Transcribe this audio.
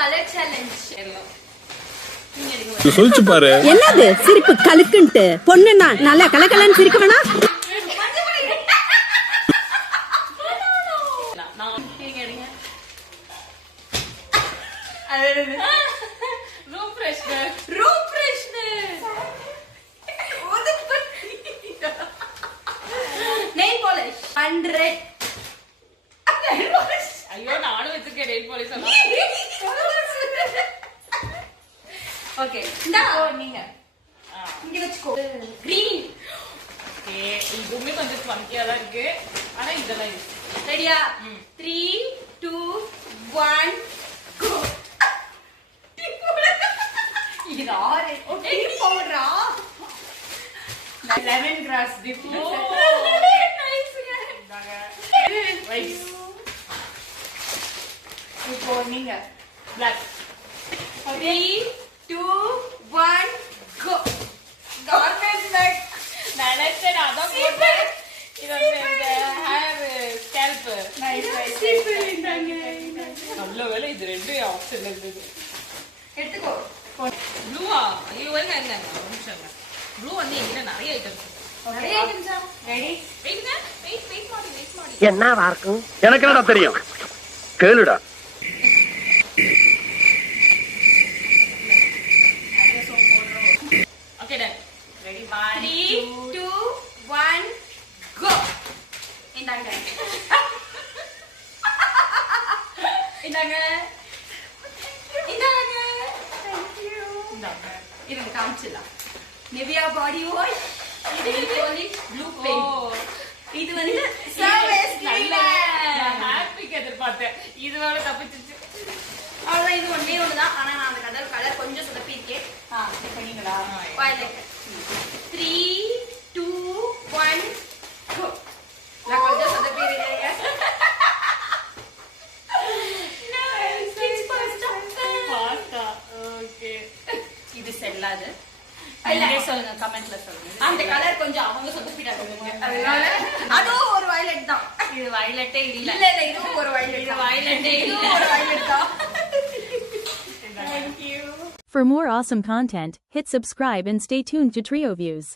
Colour challenge சொல்லிச்சு பாரு. என்னது சிரிப்பு கலுக்குன்ட்டு பொண்ணுன்னா நல்லா கலகலன்னு சிரிக்க வேணா. Room freshener room freshener nail polish 100 ஐயோ நானும் வச்சிருக்கேன் நெயில் பாலிஷ் எல்லாம் ஓகே இந்தா நீங்க இங்க வெச்சுக்கோ கிரீன் ஓகே இதுவுமே கொஞ்சம் ஃபங்கியா தான் இருக்கு ஆனா இதெல்லாம் ரெடியா 3 2 1 கோ இது ஆரே ஓகே பவுடரா லெமன் கிராஸ் டிப் நைஸ் இந்தாங்க வைஸ் இப்போ நீங்க பிளாக் 3 2 1 கோ கார்மெண்ட் பேக் நினைச்சேன் அதான் போட்டேன் இது வந்து ஹேர் ஸ்கேல்ப் நைஸ் நைஸ் இந்தாங்க நல்ல வேளை இது ரெண்டு ஆப்ஷன்ல இருந்தது எடுத்துக்கோ ப்ளூவா ஐயோ என்ன என்ன நிமிஷம் ப்ளூ வந்து என்கிட்ட நிறைய ஐட்டம்ஸ் நிறைய ஐட்டம்ஸா ரெடி வெயிட்ங்க வெயிட் மாடி என்னவா இருக்கும் எனக்கு என்னடா தெரியும் கேளுடா. ஓகே டன் ரெடி 3 2 1 கோ இந்தாங்க இந்தாங்க இந்தாங்க இந்தாங்க இது காமிச்சலாம் நிவியா பாடி வாஷ் இது ப்ளூ பெயிண்ட் இது வந்து சர்வீஸ் கிளீனர் ஹாப்பிக்கு எதிர்பார்த்தேன் இது வேற தப்பிச்சிச்சு அவ்வளவுதான் இது ஒண்ணுதான் ஆனா நான் அந்த கலர் கொஞ்சம் சொதப்பி இருக்கேன் பண்ணீங்களா வயலட் 3 2 1 கோ நான் கொஞ்சம் சொதப்பி இருக்கேன் இது செல்லாது சொல்லுங்க கமெண்ட்ல சொல்லுங்க அந்த கலர் கொஞ்சம் அவங்க சொதப்பிட்டாங்க அதனால அதுவும் ஒரு வயலட் தான் இது வயலட்டே இல்ல இல்ல இதுவும் ஒரு வயலட் இது வயலட்டே இதுவும் ஒரு வயலட் தான் Thank you. For more awesome content, hit subscribe and stay tuned to Trio Views.